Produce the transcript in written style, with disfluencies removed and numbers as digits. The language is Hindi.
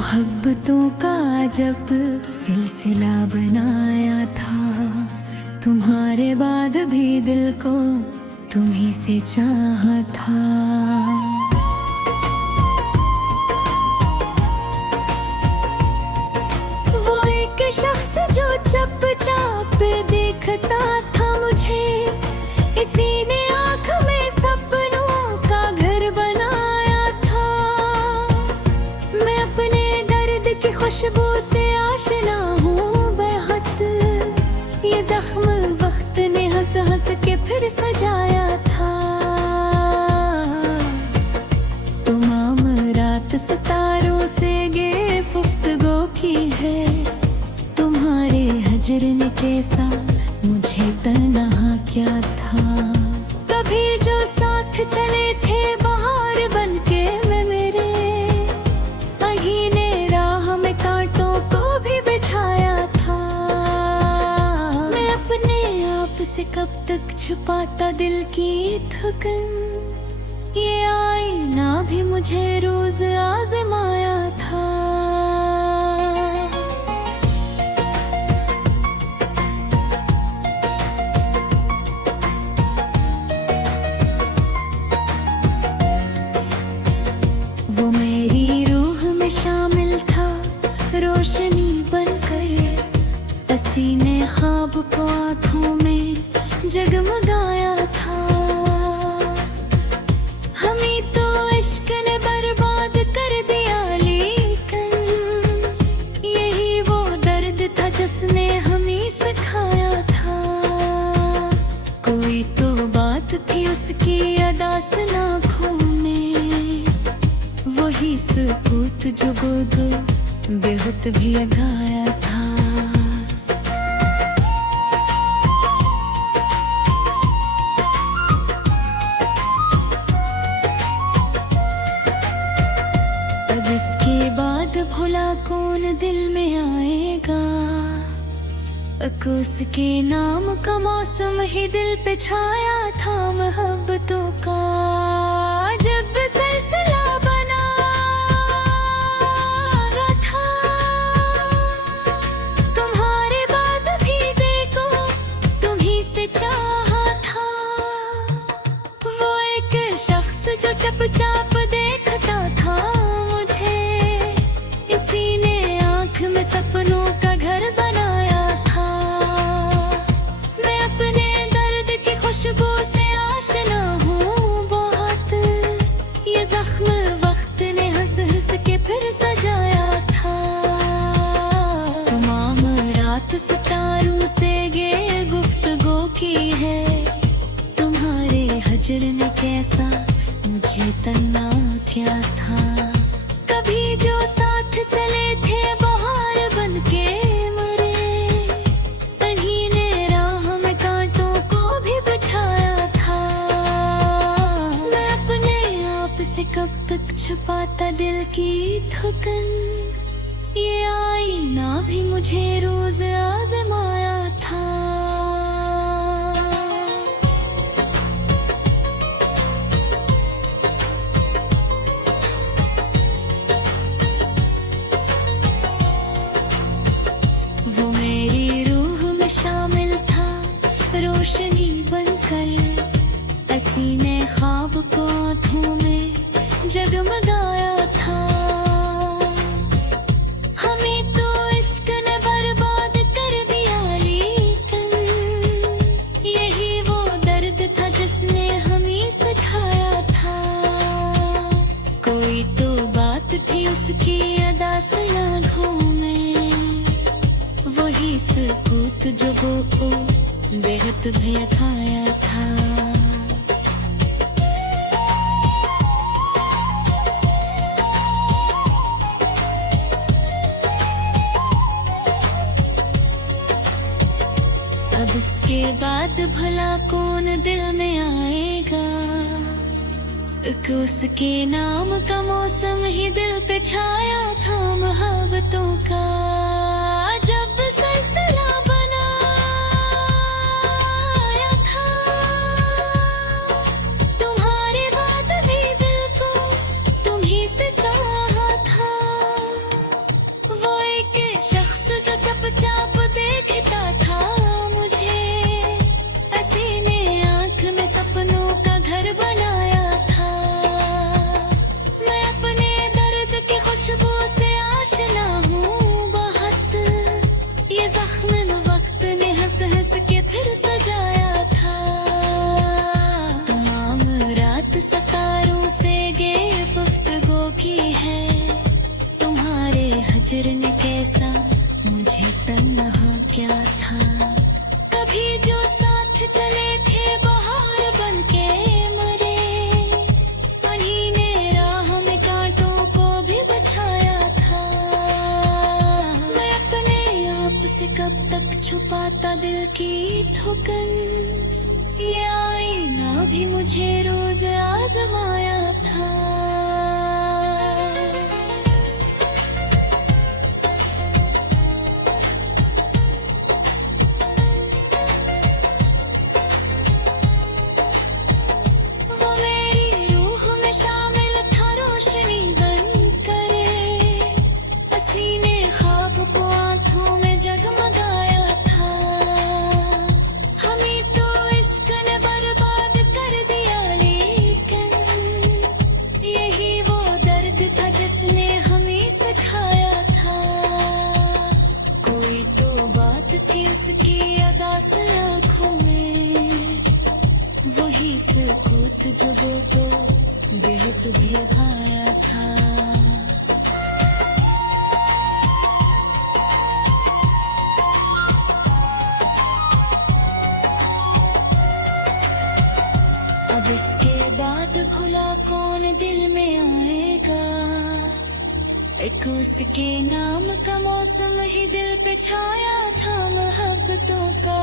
मोहब्बतों का जब सिलसिला बनाया था, तुम्हारे बाद भी दिल को तुम्हीं से चाहा था। वो एक शख्स जो चुपचाप देखता था मुझे, इसी ने आँख में सपनों का घर बनाया था। मैं अपने दर्द की खुशबू से आशना हूँ बेहद, ये जख्म वक्त ने हंस हंस के फिर सजाया था। तमाम रात सितारों से गुफ्तगू की है, तुम्हारे हजरन कैसा मुझे तन्हा क्या था। कभी जो साथ चले थे बहार बनके मैं मेरे, वहीं ने राह में कांटों को भी बिछाया था। मैं अपने आप से कब तक छुपाता दिल की थकन, ये आईना भी मुझे रोज आजमाया था। वो मेरी रूह में शामिल था रोशनी बनकर, पसीने ख्वाब को आँखों में जगमगाया था। हमें तो इश्क ने बर्बाद कर दिया, लेकिन यही वो दर्द था जिसने हमें सिखाया था। कोई तो बात थी उसकी अदास आँखों में, वही सुकूत जो गोद बेहुत भी लगाया था। अब इसके बाद भुला कौन दिल में आएगा, अकूस के नाम का मौसम ही दिल पे छाया था। मोहब्बतों का जब सिलसिला बना था, तुम्हारे बाद भी देखो तुम्हीं से चाहा था। वो एक शख्स जो चुपचाप देखता था मुझे, इसी ने आँख में सपनों का घर बनाया था। मैं अपने दर्द की खुशबू से आशना हूँ बहुत, ये जख्म वक्त ने हंस हंस के फिर सजाया था। तमाम रात सितारों से ये गुफ्तगू की है, तुम्हारे हजर ने कैसा मुझे तन्हा क्या था। कभी जो साथ चले थे बहार बनके मरे, वहीं ने राह में कांटों को भी बिछाया था। मैं अपने आप से कब तक छुपाता दिल की थकन, ये आईना भी मुझे रोज आजमाया था। वो मेरी रूह में शामिल था रोशनी बनकर, पसीने ख्वाब को आँखों में जगमगाया था। हमें तो इश्क ने बर्बाद कर दिया, लेकिन यही वो दर्द था जिसने हमें सिखाया था। कोई तो बात थी उसकी अदास आँखों में, वही सुकूत जो को बेहद भयखाया था। अब इसके बाद भला कौन दिल में आएगा, कि उसके नाम का मौसम ही दिल पे छाया था। मोहब्बतों का जब सिलसिला बनाया था, तुम्हारे बाद भी दिल को तुम्हीं से चाहा था। हजर ने कैसा मुझे तन्हा क्या था। कभी जो साथ चले थे बहार बनके मरे, उन्हीं ने राह में कांटों को भी बचाया था। मैं अपने आप से कब तक छुपाता दिल की थुकन, ये आईना भी मुझे रोज आजमाया था। वो मेरी रूह में शामिल था रोशनी बनकर, पसीने ख्वाब को आंखों में जगमगाया था। हमें तो इश्क ने बर्बाद कर दिया, लेकिन यही वो दर्द था जिसने हमें सिखाया था। कोई तो बात थी उसकी अदा से आंखों में, वही सुकूत जो वो तो बेहद भी खाया था। अब इसके बाद भुला कौन दिल में आएगा, एक उसके नाम का मौसम ही दिल पे छाया था मोहब्बतों का।